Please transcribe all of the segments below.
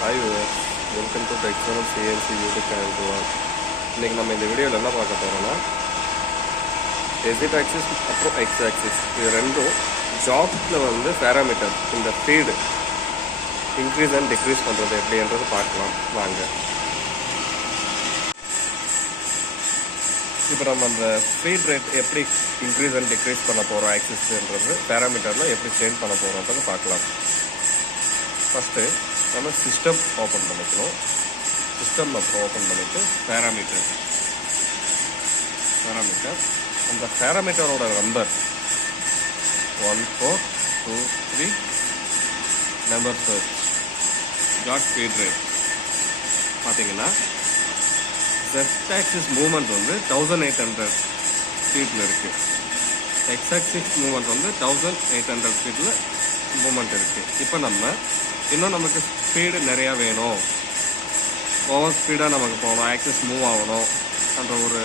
Hi viewers, welcome to the external CNC YouTube channel to all. இன்னைக்கு நம்ம இந்த வீடியோவில் என்ன பார்க்க போகிறோம்னா Z ஆக்சிஸ் அப்புறம் X ஆக்சிஸ் இது ரெண்டும் ஜாப்ஸில் வந்து பேராமீட்டர் இந்த ஃபீடு இன்க்ரீஸ் அண்ட் டிக்ரீஸ் பண்ணுறது எப்படின்றது பார்க்கலாம் வாங்க. இப்போ நம்ம அந்த ஃபீட் ரேட் எப்படி இன்க்ரீஸ் அண்ட் டிக்ரீஸ் பண்ண போகிறோம் ஆக்சிஸ்ன்றது பேராமீட்டரில் எப்படி சேஞ்ச் பண்ண போகிறோன்றது பார்க்கலாம். ஃபஸ்ட்டு நம்ம சிஸ்டம் ஓப்பன் பண்ணிக்கணும். சிஸ்டம் அப்புறம் ஓப்பன் பண்ணிவிட்டு பேராமீட்டர் அந்த பேராமீட்டரோட number 1423 number search dot feed rate பார்த்தீங்கன்னா Z ஆக்சிஸ் மூவ்மெண்ட் வந்து 1800 ஃபீட்டில் இருக்குது. X ஆக்சிஸ் மூவ்மெண்ட் வந்து 1800 ஃபீட்டில் மூவ்மெண்ட் இருக்குது. இப்போ நம்ம இன்னும் நமக்கு ஸ்பீடு நிறையா வேணும், ஓவர் ஸ்பீடாக நமக்கு போகணும், ஆக்சிஸ் மூவ் ஆகணும் என்ற ஒரு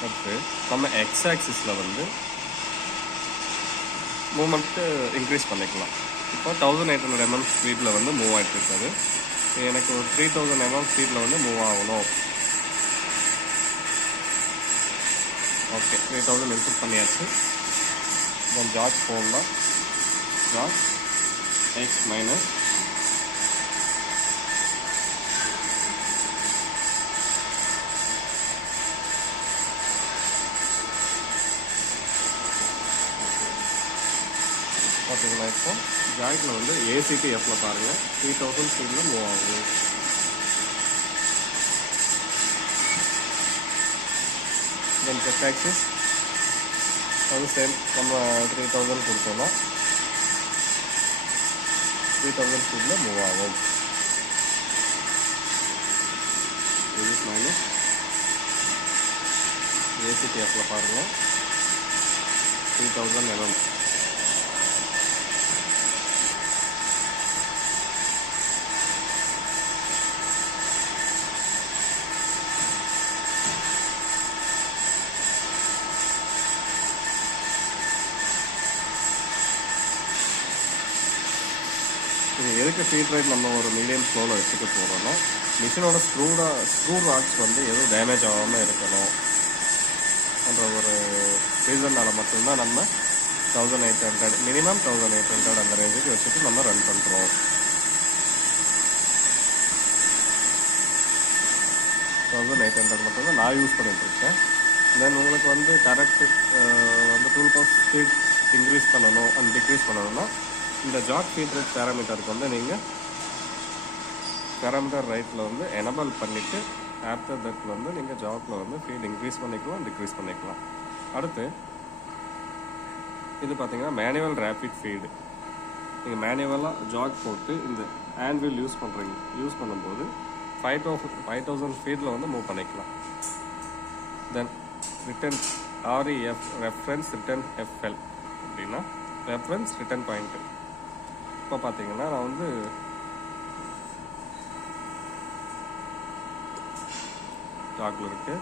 அடுத்து நம்ம எக்ஸ் ஆக்சிஸில் வந்து மூமெண்ட்டு இன்க்ரீஸ் பண்ணிக்கலாம். இப்போ 1800 mm ஸ்பீடில் வந்து மூவ் ஆகிட்டு இருக்காது. எனக்கு ஒரு 3000 mm ஸ்பீடில் வந்து மூவ் ஆகணும். ஓகே, 3000 இன்புட் பண்ணியாச்சு. இப்போ ஜார்ஜ் போடலாம். ஜார்ஜ் எக்ஸ் மைனஸ் பார்த்தீங்கன்னா இப்போ ஜாயிட்டில் வந்து ஏசிடி எஃப்பில் பாருங்கள் 3000 ஸ்பீடில் மூவ் ஆகுது. தென் செக் ஆக்சிஸ் அது சேம் நம்ம 3000 கொடுத்தோம்னா 3000 ஸ்பீடில் மூவ் ஆகும். இது மைனஸ் ஏசிடி எஃப்பில் பாருங்கள் 3000 mm. இது எதுக்கு ஃபீட் ரேட் நம்ம ஒரு மீடியம் ஸ்லோவில் வச்சுட்டு போகிறோன்னா மிஷினோட ஸ்க்ரூ ராட்ஸ் வந்து எதுவும் டேமேஜ் ஆகாமல் இருக்கணும் என்ற ஒரு ரீசனால் மட்டும்தான் நம்ம 1800 மினிமம் 1800 அந்த ரேஞ்சுக்கு வச்சுட்டு நம்ம ரன் பண்ணுறோம். 1800 மட்டும்தான் நான் யூஸ் பண்ணிட்டுருக்கேன். தென் உங்களுக்கு வந்து கரெக்ட் வந்து டூல் பாஸ் ஸ்பீட் இன்க்ரீஸ் பண்ணணும் அண்ட் டிக்ரீஸ் பண்ணணும்னா இந்த ஜாக் ஃபீட் ரேட் பேராமீட்டருக்கு வந்து நீங்கள் பேராமீட்டர் ரைட்டில் வந்து எனபிள் பண்ணிவிட்டு ஆஃப்டர் தட் வந்து நீங்கள் ஜாக்கில் வந்து ஃபீட் இன்க்ரீஸ் பண்ணிக்கலாம், டிக்ரீஸ் பண்ணிக்கலாம். அடுத்து இது பார்த்தீங்கன்னா மேனுவல் ரேபிட் ஃபீடு. நீங்கள் மேனுவலாக ஜாக் போட்டு இந்த ஹேண்ட்வில் யூஸ் பண்ணும்போது 5000 ஃபீட்டில் வந்து மூவ் பண்ணிக்கலாம். Then return REF reference return FL அப்படின்னா ரெஃபரன்ஸ் ரிட்டன் பாயிண்ட்டு. இப்போ பார்த்தீங்கன்னா நான் வந்து ஜாக்கில் இருக்கு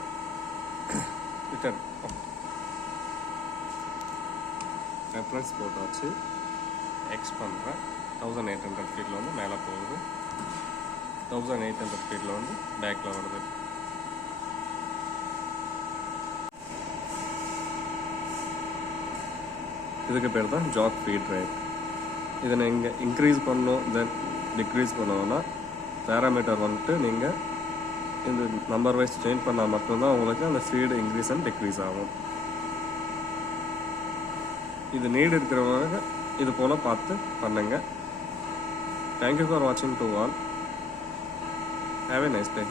ரிட்டன் ரெஃபரன்ஸ் போட்டாச்சு. எக்ஸ் பண்ணுறேன் 1800 ஃபீட்டில் வந்து மேலே போகுது, 1800 ஃபீட்டில் வந்து பேக்கில் வருது. இதுக்கு பேர் தான் ஜாக் ஃபீட் ரேட். இதை நீங்கள் இன்க்ரீஸ் பண்ணணும் தென் டிக்ரீஸ் பண்ணணும்னா பேராமீட்டர் வந்துட்டு நீங்கள் இந்த நம்பர் வைஸ் சேஞ்ச் பண்ணால் மட்டும்தான் உங்களுக்கு அந்த ஸ்பீடு இன்க்ரீஸ் அண்ட் டிக்ரீஸ் ஆகும். இது நீடு இருக்கிறவங்க இது போல் பார்த்து பண்ணுங்கள். தேங்க்யூ ஃபார் வாட்சிங் to all. Have a nice day.